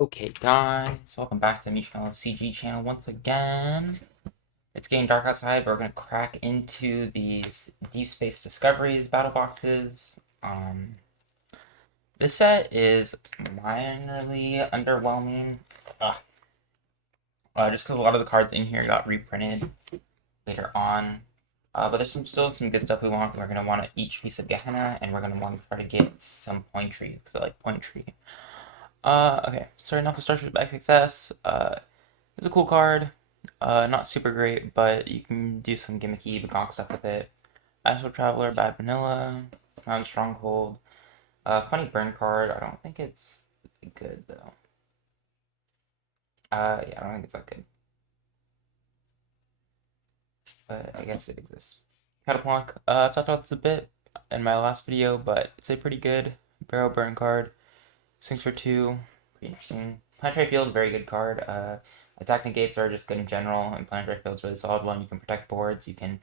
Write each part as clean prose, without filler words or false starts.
Okay, guys, welcome back to Mishmael CG channel once again. It's getting dark outside, but we're gonna crack into these Deep Space Discoveries battle boxes. This set is minorly underwhelming. Ugh. Just because a lot of the cards in here got reprinted later on. But there's still some good stuff we want. We're gonna want each piece of Gehenna, and we're gonna want to try to get some Pointry because I like Pointry. Okay, starting off with Starship XXS. It's a cool card. Not super great, but you can do some gimmicky Bagonk stuff with it. Astral Traveler, Bad Vanilla, Mountain Stronghold. Funny burn card. I don't think it's good though. Yeah, I don't think it's that good, but I guess it exists. Cataplonk. I've talked about this a bit in my last video, but it's a pretty good barrel burn card. Swings for 2. Pretty interesting. Planetary Field, very good card. Attack negates are just good in general, and Planetary Field's really solid one. You can protect boards, you can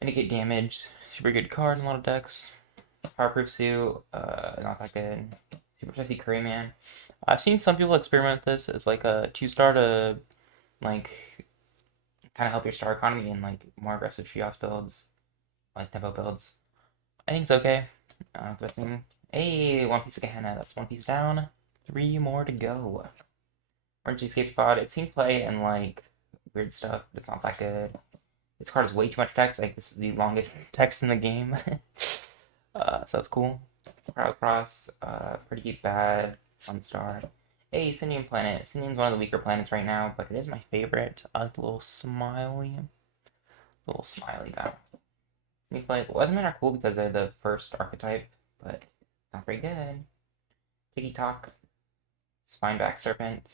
mitigate damage. Super good card in a lot of decks. Fireproof Suit, not that good. Super Chesty Curryman. I've seen some people experiment with this as like a 2-star to like kind of help your star economy in like more aggressive Trios builds, like tempo builds. I think it's okay. The best thing. Hey, one piece of Gehenna. That's one piece down. 3 more to go. Orange Escape Pod. It's seen play and like weird stuff, but it's not that good. This card has way too much text. Like this is the longest text in the game. So that's cool. Crowd Cross, pretty bad. 1-star. Hey, Sinian Planet. Sinian's one of the weaker planets right now, but it is my favorite. I like the little smiley guy. Sneak Flight. Weathermen are cool because they're the first archetype, but it's not very good. Tiki Talk. Spineback Serpent.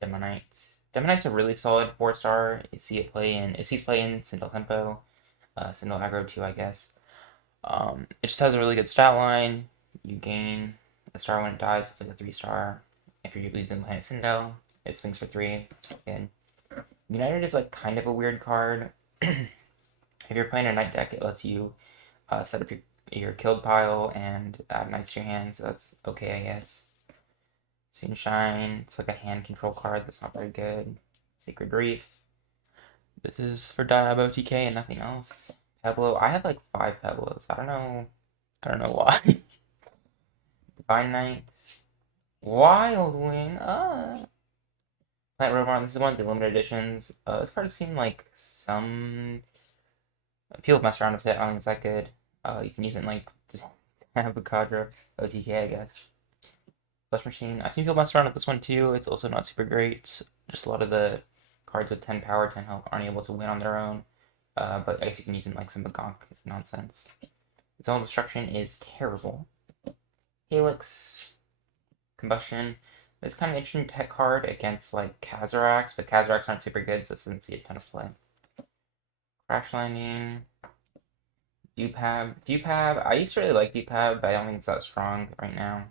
Demonite. Demonite's a really solid 4-star. You see it play in. It sees play in Sindel Tempo. Sindel Aggro too, I guess. It just has a really good stat line. You gain a star when it dies. It's like a 3-star. If you're using Planet Sindel, it swings for 3. It's good. United is like kind of a weird card. If you're playing a night deck, it lets you set up your killed pile and add knights to your hand, so that's okay, I guess. Sunshine, it's like a hand control card that's not very good. Sacred Reef. This is for Diabo TK and nothing else. Peblo, I have like 5 Peblos. I don't know why. Divine Knights. Wild Wing. Plant Rover. This is one of the limited editions. This card seemed like some people mess around with it. I don't think it's that good. You can use it in like just have a cadre OTK, I guess. Flesh Machine. I've seen people mess around with this one too. It's also not super great. Just a lot of the cards with 10 power, 10 health aren't able to win on their own. But I guess you can use it in like some Bagonk nonsense. Zone Destruction is terrible. Helix. Combustion. This kind of interesting tech card against like Kazarax, but Kazarax aren't super good, so it doesn't see a ton of play. Crash Landing. Dupab. I used to really like Dupab, but I don't think it's that strong right now.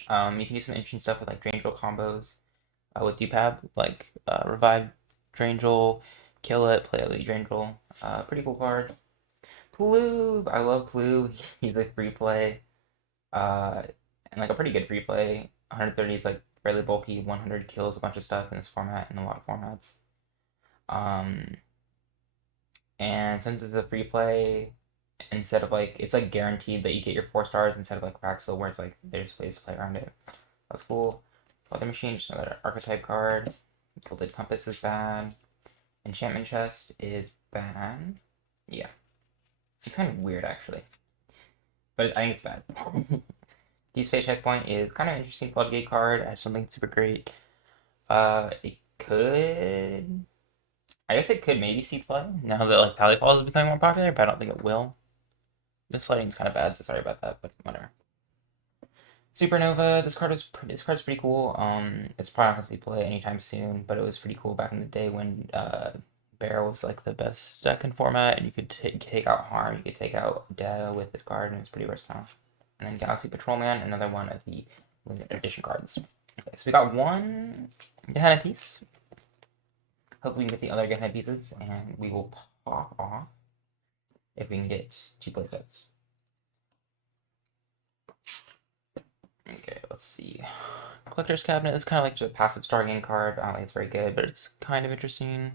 You can do some interesting stuff with like Drangel combos with Dupab, like revive Drangel, kill it, play Elite Drangel. Pretty cool card. Ploob, I love Ploob. He's a free play, and like a pretty good free play. 130 is like fairly bulky. 100 kills a bunch of stuff in this format in a lot of formats. Um, and since it's a free play, instead of like it's like guaranteed that you get your 4 stars instead of like Fraxel where it's like there's ways to play around it. That's cool. Weather Machine, just another archetype card. Gilded Compass is bad. Enchantment Chest is bad. Yeah. It's kind of weird actually. But I think it's bad. Deep Space Checkpoint is kind of an interesting floodgate card. I just don't think it's super great. It could I guess it could maybe see play now that like Pally is becoming more popular, but I don't think it will. This lighting's kind of bad, so sorry about that, but whatever. Supernova. This card's pretty cool. It's probably not gonna see play anytime soon, but it was pretty cool back in the day when Bear was like the best deck in format, and you could take out Harm, you could take out Data with this card, and it was pretty versatile. And then Galaxy Patrolman, another one of the limited edition cards. Okay, so we got one Gehenna piece. Hopefully we can get the other Gehenna pieces, and we will pop off if we can get 2 playsets. Okay, let's see. Collector's Cabinet is kind of like just a passive star game card. I don't think it's very good, but it's kind of interesting.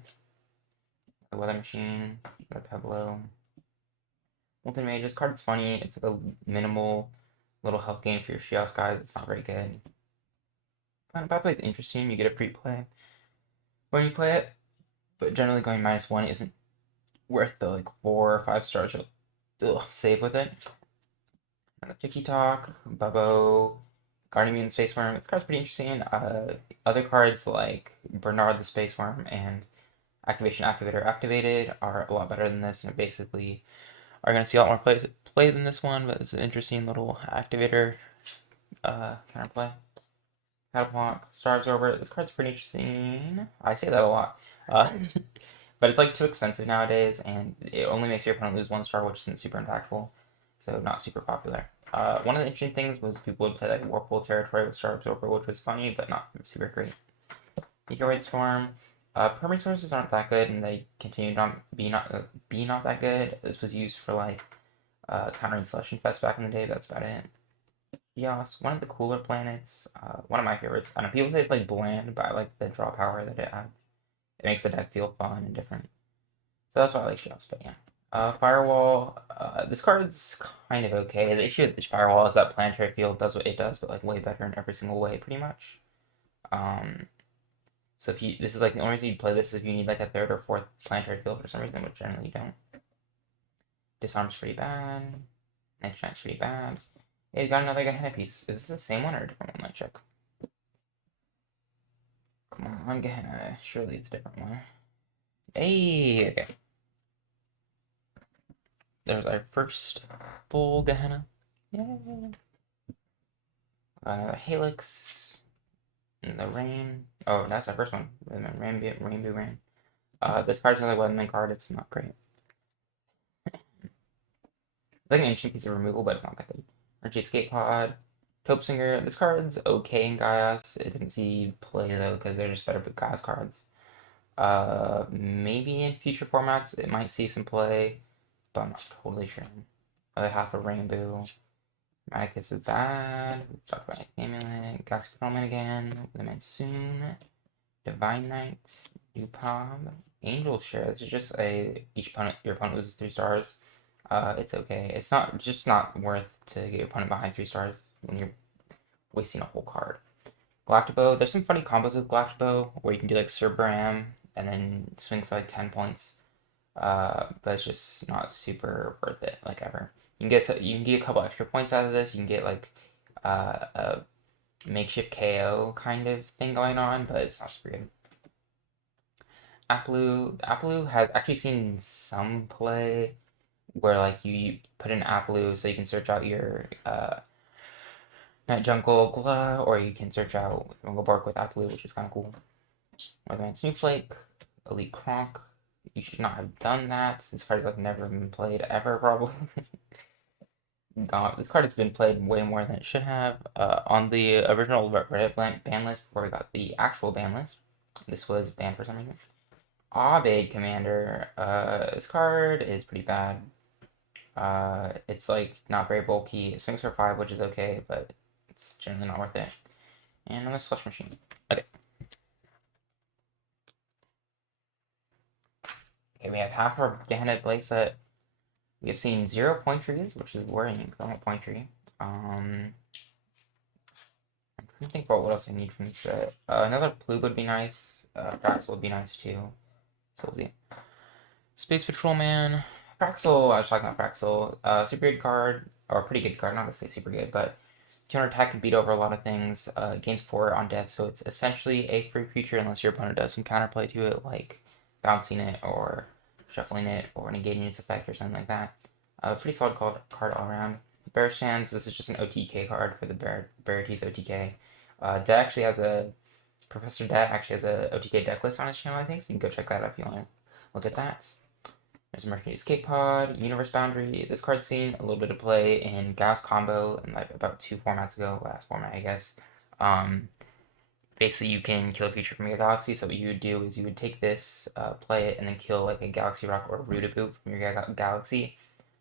The Weather Machine, the Peblo. Molten Mage, this card's funny. It's like a minimal little health gain for your Shios guys. It's not very good. But by the way, it's interesting. You get a free play when you play it, but generally going -1 isn't worth the like 4 or 5 stars you'll save with it. Tiki Talk, Bubbo, Guardian Mutant Space Worm. This card's pretty interesting. Other cards like Bernard the Space Worm and Activation Activator Activated are a lot better than this, and basically are going to see a lot more play than this one, but it's an interesting little activator counterplay. Catapult, Star Absorber. This card's pretty interesting. I say that a lot. Uh, but it's like too expensive nowadays, and it only makes your opponent lose 1 star, which isn't super impactful. So not super popular. One of the interesting things was people would play like Whirlpool Territory with Star Absorber, which was funny, but not super great. Meteoroid Storm. Permanent sources aren't that good, and they continue to be not that good. This was used for like countering Slush Infest back in the day. That's about it. Yas, one of the cooler planets. One of my favorites. I know people say it's like bland, but I like the draw power that it adds. It makes the deck feel fun and different. So that's why I like Yas. But yeah. Firewall. This card's kind of okay. The issue with this Firewall is that Planetary Field does what it does, but like way better in every single way, pretty much. So if you, this is like the only reason you play this is if you need like a 3rd or 4th Planetary Field for some reason, which generally you don't. Disarm's pretty bad. Next Giant's pretty bad. Yeah, you got another Gehenna piece. Is this the same one or a different one? Let's check. Come on, Gehenna. Surely it's a different one. Hey, okay. There's our first full Gehenna. Yay. Another Helix. And the Rain. Oh, that's our first one. Rainbow Rain. This card's another Weatherman card. It's not great. It's like an ancient piece of removal, but it's not that good. Energy Escape Pod. Taupe Singer. This card's okay in Gaia's. It doesn't see play though, because they're just better with Gaia's cards. Maybe in future formats it might see some play, but I'm not totally sure. Other half of Rainbow. Maticus is bad. We've talked about Amulet. Galaxy Patrolman again. The Monsoon. Divine Knight. Dupab. Angel Share. This is just your opponent loses 3 stars. It's okay. It's not just not worth to get your opponent behind 3 stars when you're wasting a whole card. Galactibo. There's some funny combos with Galactibo where you can do like Cerbram and then swing for like 10 points. But it's just not super worth it, like ever. You can get a couple extra points out of this. You can get like a makeshift KO kind of thing going on, but it's not super good. Aplu has actually seen some play where like you put in Aplu so you can search out your Night Jungle Gla, or you can search out Jungle Bark with Aplu, which is kind of cool. Weatherman Snowflake, Elite Kronk. You should not have done that. This card has like never been played ever, probably. God, this card has been played way more than it should have. On the original Reddit ban list before we got the actual ban list, this was banned for some reason. Abed Commander. This card is pretty bad. It's like not very bulky. It swings for 5, which is okay, but it's generally not worth it. And I'm a Slush Machine. Okay. Okay, we have half our Gehenna playset. We have seen 0 point trees, which is worrying because I want point tree. I'm trying to think about what else I need from this set. Another Plube would be nice. Fraxel would be nice too. So we'll see. Space Patrolman. Fraxel, I was talking about Fraxel. Super good card, or pretty good card, not to say super good, but 200 attack can beat over a lot of things. Gains 4 on death, so it's essentially a free creature unless your opponent does some counterplay to it, like bouncing it or shuffling it or negating its effect or something like that. Pretty solid card all around. Bear Stands, this is just an OTK card for the Bearties OTK. Professor Det actually has a OTK deck list on his channel, I think, so you can go check that out if you want to look at that. There's a Mercenary Escape Pod, Universe Boundary. This card's seen a little bit of play in Gauss Combo and like about 2 formats ago, last format I guess. Basically you can kill a creature from your galaxy, so what you would do is you would take this, play it, and then kill like a Galaxy Rock or a Rootaboot from your galaxy.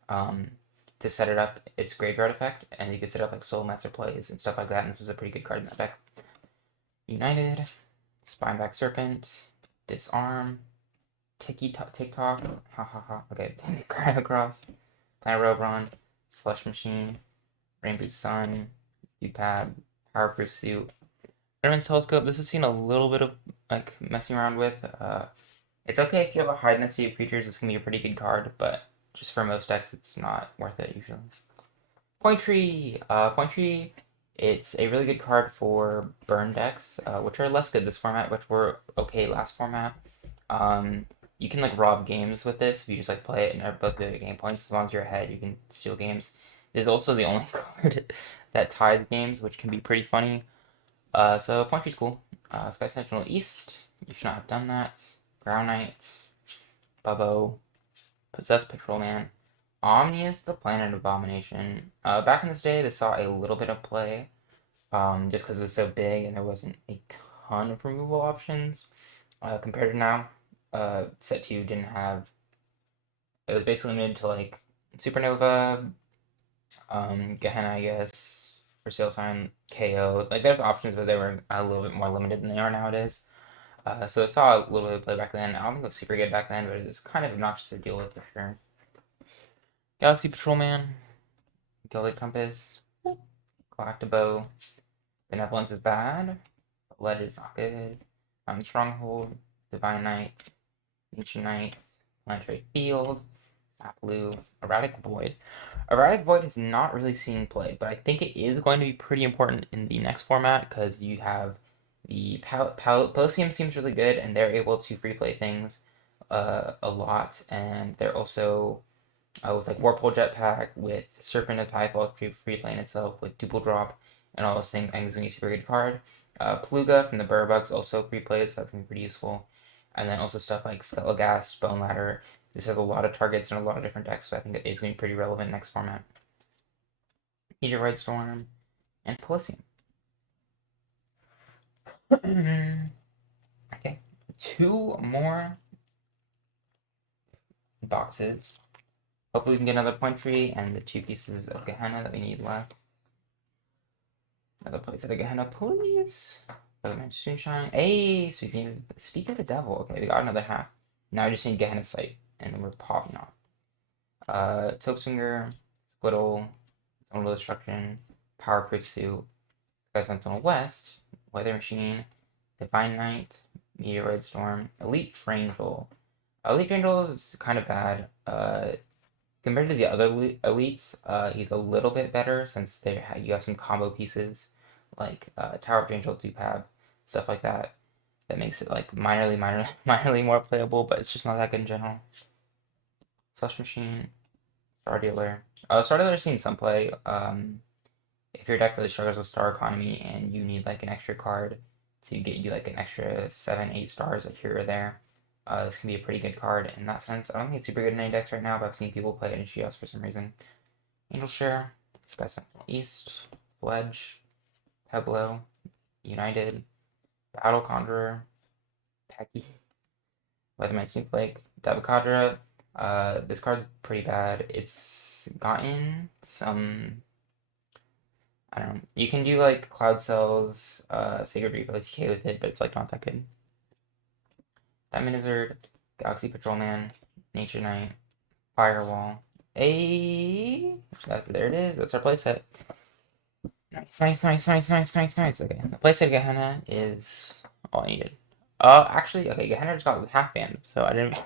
To to set it up its graveyard effect, and you could set up like Soul Master plays and stuff like that, and this was a pretty good card in that deck. United, Spineback Serpent, Disarm, TikTok, ha ha ha, okay, Cryo-Cross, Planet Robron, Slush Machine, Rainbow Sun, Dupab, Powerproof Suit, Enderman's Telescope. This has seen a little bit of like messing around with. It's okay if you have a high density of creatures, it's gonna be a pretty good card, but just for most decks, it's not worth it usually. Point Tree! Point Tree, it's a really good card for burn decks, which are less good this format, which were okay last format. You can like rob games with this if you just like play it and are both good at game points. As long as you're ahead, you can steal games. It is also the only card that ties games, which can be pretty funny. So Point Tree's cool. Sky Sentinel East, you should not have done that. Ground Knight, Bubbo, Possessed Patrolman, Omnius, the Planet Abomination. Back in this day, this saw a little bit of play, just because it was so big and there wasn't a ton of removal options. Compared to now, set 2 didn't have. It was basically limited to like Supernova, Gehenna, I guess, for Sail Sign, KO. Like there's options, but they were a little bit more limited than they are nowadays. So I saw a little bit of play back then. I don't think it was super good back then, but it was kind of obnoxious to deal with for sure. Galaxy Patrolman, Gilded Compass, Galactibo, Benevolence is bad, Ledge is not good, Stronghold, Divine Knight, Ancient Knight, Planetary Field, Blue, Erratic Void. Erratic Void has not really seen play, but I think it is going to be pretty important in the next format because you have the Palladium seems really good, and they're able to free play things a lot, and they're also with like Warpole Jetpack, with Serpent of Typhal free playing itself, with Duple Drop, and all those things. I think it's gonna be a super good card. Pluga from the Burbugs also free plays, so that's gonna be pretty useful. And then also stuff like Skelegast, Bone Ladder. This has a lot of targets and a lot of different decks, so I think it is gonna be pretty relevant next format. Meteorite Storm and Polysium. Okay, 2 more boxes. Hopefully we can get another Point Tree and the 2 pieces of Gehenna that we need left. Another place at a Gehenna, please. Doesn't match Sunshine. Hey, speak of the devil. Okay, we got another half. Now we just need Gehenna Sight, and then we're popping off. Toadswinger, Squirtle, Total Destruction, Powerproof Suit, Sky Sentinel West, Weather Machine, Divine Knight, Meteoroid Storm, Elite Trangel. Elite Trangel is kind of bad. Compared to the other elites, he's a little bit better since you have some combo pieces like Tower of Angel, Dupab, stuff like that. That makes it like minorly more playable, but it's just not that good in general. Slush Machine, Star Dealer. Star Dealer's seen some play. If your deck really struggles with Star Economy and you need like an extra card to get you like an extra 7-8 stars like here or there, this can be a pretty good card in that sense. I don't think it's super good in any decks right now, but I've seen people play it in Shios for some reason. Angel Share, Sky Sentinel East, Fledge, Peblo, United, Battle Conjurer, Pecky, Weatherman Snowflake, Dabakadra. This card's pretty bad. It's gotten some. I don't know. You can do like Cloud Cells, Sacred Reef OTK with it, but it's like not that good. Diamond Lizard, Galaxy Patrolman, Nature Knight, Firewall. There it is. That's our playset. Nice. Okay, the playset Gehenna is all I needed. Actually, okay, Gehenna just got the half band, so I didn't.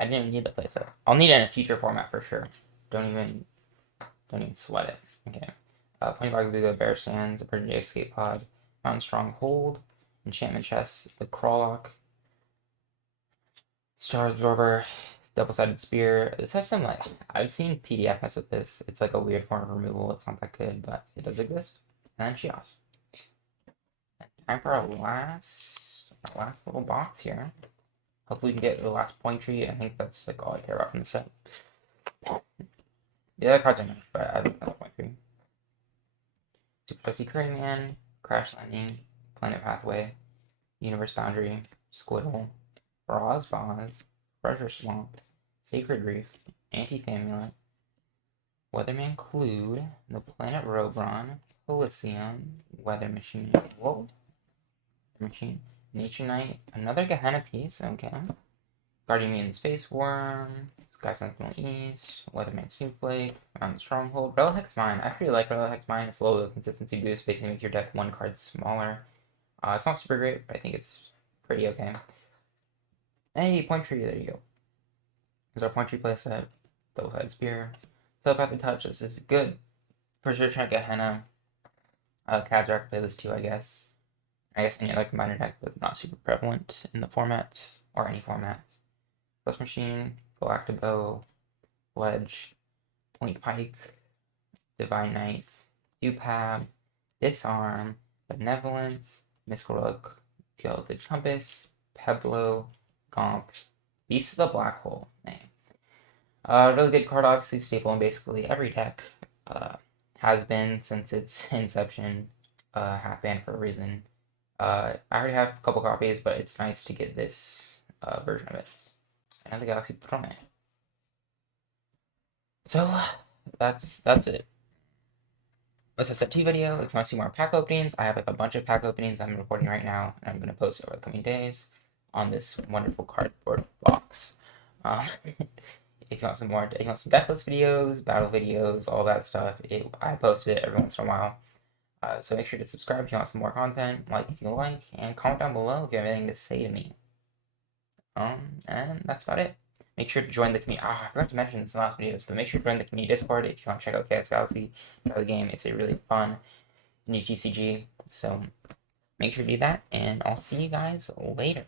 I didn't even need the playset. I'll need it in a future format for sure. Don't even sweat it. Okay. 25 Blue Bear Sands, Emergency Escape Pod, Mountain Stronghold, Enchantment Chest, the Crawlock, Star Absorber, Double-Sided Spear. This has some like I've seen PDF mess with this. It's like a weird form of removal. It's not that good, but it does exist. And then Shios. Time for our last little box here. Hopefully we can get the last Point Tree. I think that's like all I care about from the set. The other cards are nice, but I don't know Point Tree. Super Spicy Curry Man, Crash Landing, Planet Pathway, Universe Boundary, Squirtle, Vaz, Treasure Swamp, Sacred Reef, Anti-Amulet, Weatherman include the planet Robron, Elysium, Weather Machine, whoa, Machine, Nature Knight, another Gehenna piece, okay. Guardian Mutant Space Worm, Sky Sentinel East, Weatherman Snowflake, Stronghold, Relic Mine. I actually like Relic Mine. It's a little bit of consistency boost, basically makes your deck one card smaller. It's not super great, but I think it's pretty okay. Hey, Point Tree, there you go. There's our Point Tree playset. Double-sided spear. Telepathic Touch, this is good. For sure, check Gehenna. Kazra could play this too, I guess. I guess any other combiner deck, but not super prevalent in the formats, or any formats. Flush Machine, Galactibow, Ledge, Point Pike, Divine Knight, Dupab, Disarm, Benevolence, Miscorook, Gilded Compass, Peblo, Gomp, Beast of the Black Hole. Man. Really good card, obviously staple in basically every deck. Has been since its inception. Half banned for a reason. I already have a couple copies, but it's nice to get this version of it. And the Galaxy Patrol. So that's it. This is a set 2 video. If you want to see more pack openings, I have like a bunch of pack openings I'm recording right now, and I'm going to post over the coming days on this wonderful cardboard box. If you want some more, if you want some deathless videos, battle videos, all that stuff, I post it every once in a while. So make sure to subscribe if you want some more content, like if you like, and comment down below if you have anything to say to me. And that's about it. Make sure to join the community. I forgot to mention this in the last videos, but make sure to join the community Discord if you want to check out Chaos Galaxy, try the game. It's a really fun new TCG, so make sure to do that, and I'll see you guys later.